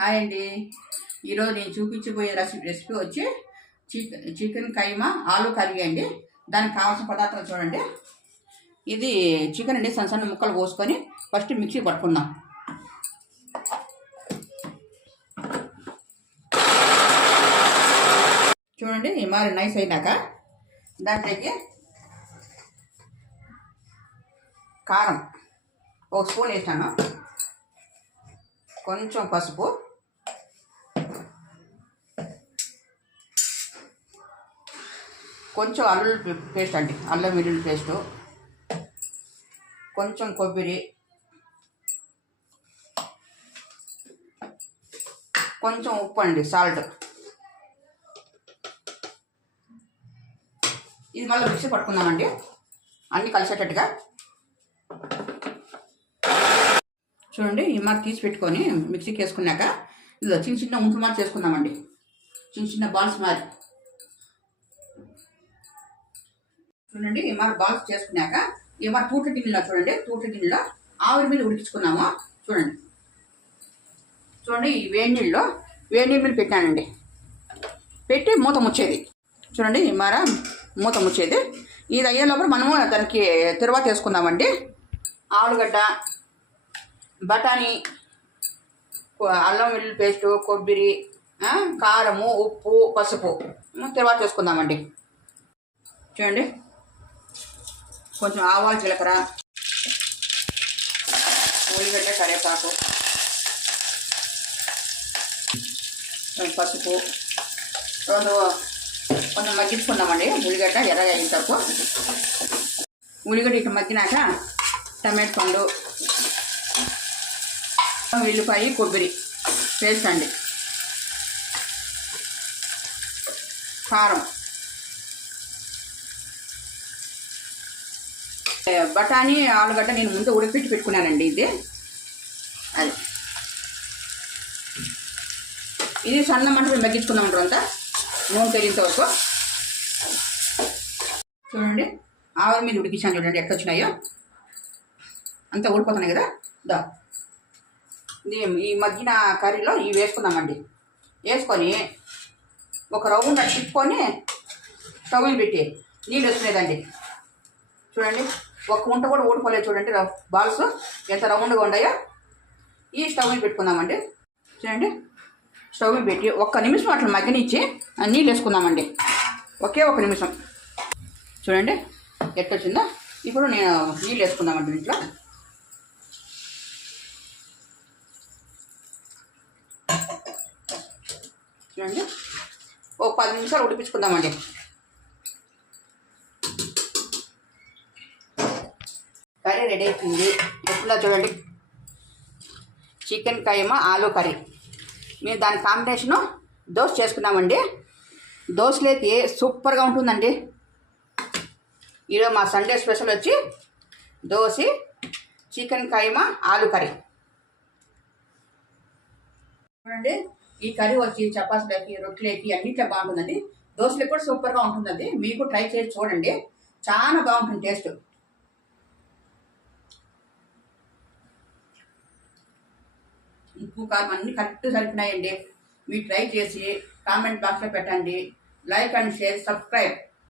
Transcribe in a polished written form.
Hi అండి. ఈరోజు నేను చూపించబోయే రెసిపీ వచ్చి చికెన్ కైమా ఆలు కర్రీ అండి. దానికి కావాల్సిన పదార్థాలు చూడండి. ఇది చికెన్ అండి. సన్న సన్న ముక్కలు కోసుకొని ఫస్ట్ మిక్సీ పట్టుకుందాం. చూడండి ఈ మరి నైస్ అయినాక దాంట్లోకి కారం 1 స్పూన్ వేసాను, కొంచెం పసుపు, కొంచెం అల్లం పేస్ట్ అండి, అల్లం వెల్లుల్లి పేస్టు, కొంచెం కొబ్బరి, కొంచెం ఉప్పు అండి, సాల్ట్. ఇది మళ్ళీ మిక్సీ పట్టుకుందామండి అన్నీ కలిసేటట్టుగా. చూడండి ఈ మాకు తీసి పెట్టుకొని మిక్సీకి వేసుకున్నాక ఇలా చిన్న చిన్న ఉంట్లు మారి చేసుకుందామండి. చిన్న చిన్న బాల్స్ మారి చూడండి. ఈ మారి బాల్స్ చేసుకున్నాక ఈ మారి తూట్ల గిన్నెలో చూడండి, తూట్ల గిన్నెలో ఆవిరి మీద ఉడికించుకున్నాము. చూడండి చూడండి ఈ వేడి నీళ్ళు మీద పెట్టానండి. పెట్టి మూత ముచ్చేది. చూడండి ఈ మార మూత ముచ్చేది. ఇది అయ్యే లోపల మనము దానికి తిరువాత వేసుకుందామండి. ఆలుగడ్డ, బఠానీ, అల్లం వెల్లుల్లి పేస్టు, కొబ్బరి, కారము, ఉప్పు, పసుపు తిరువాత వేసుకుందామండి. చూడండి కొంచెం ఆవాలు, జీలకర్ర, ఉల్లిగడ్డ, కరివేపాకు, పసుపు కొంచెం మగ్గించుకుందామండి. ఉల్లిగడ్డ ఎర్రగా అయిన తక్కువ ఉల్లిగడ్డ ఇట్లా మగ్గినాక టమాటో పండు, ఉల్లిపాయ, కొబ్బరి పేస్ట్ అండి, కారం, బఠానీ, ఆలుగడ్డ నేను ముందు ఉడకపెట్టి పెట్టుకున్నానండి. ఇది సన్న మంటలు మగ్గించుకున్నామంటారు అంతా నూనె తెలియంత వరకు. చూడండి ఆవిరి మీద ఉడికించాను. చూడండి ఎట్లా వచ్చినాయో, అంతా ఊడిపోతున్నాయి కదా. ఈ మగ్గిన కర్రీలో ఇవి వేసుకుందామండి. వేసుకొని ఒక రౌండ్ తిప్పుకొని స్టవ్ పెట్టి నీళ్ళు వస్తున్నాయండి. చూడండి ఒక ఉంట కూడా ఊడిపోలేదు. చూడండి బాల్స్ ఎంత రౌండ్గా ఉన్నాయో. ఈ స్టవ్ పెట్టుకుందామండి. చూడండి స్టవ్ పెట్టి 1 నిమిషం అట్లా మగ్గనిచ్చి నీళ్ళు వేసుకుందామండి. ఒకే 1 నిమిషం. చూడండి ఎట్లా వచ్చిందో. ఇప్పుడు నేను నీళ్ళు వేసుకుందామండి దీంట్లో. చూడండి 10 నిమిషాలు ఉడిపించుకుందామండి. కర్రీ రెడీ అయిపోయింది. ఎట్లా చూడండి చికెన్ కైమా ఆలు కర్రీ. మేము దాని కాంబినేషను దోశ చేసుకున్నామండి. దోశలోకి సూపర్గా ఉంటుందండి. ఈరోజు మా సండే స్పెషల్ వచ్చి దోశ, చికెన్ కైమా ఆలు కర్రీ. చూడండి ఈ కర్రీ వచ్చి చపాతీలకి, రొట్టెలకి అన్నిట్లో బాగుంటుందండి. దోశలకు కూడా సూపర్గా ఉంటుందండి. మీకు ట్రై చేసి చూడండి, చాలా బాగుంటుంది టేస్ట్. ఉప్పు, కారం అన్నీ కరెక్ట్ సరిపోయినాయండి. మీరు ట్రై చేసి కామెంట్ బాక్స్లో పెట్టండి. Like and share, subscribe.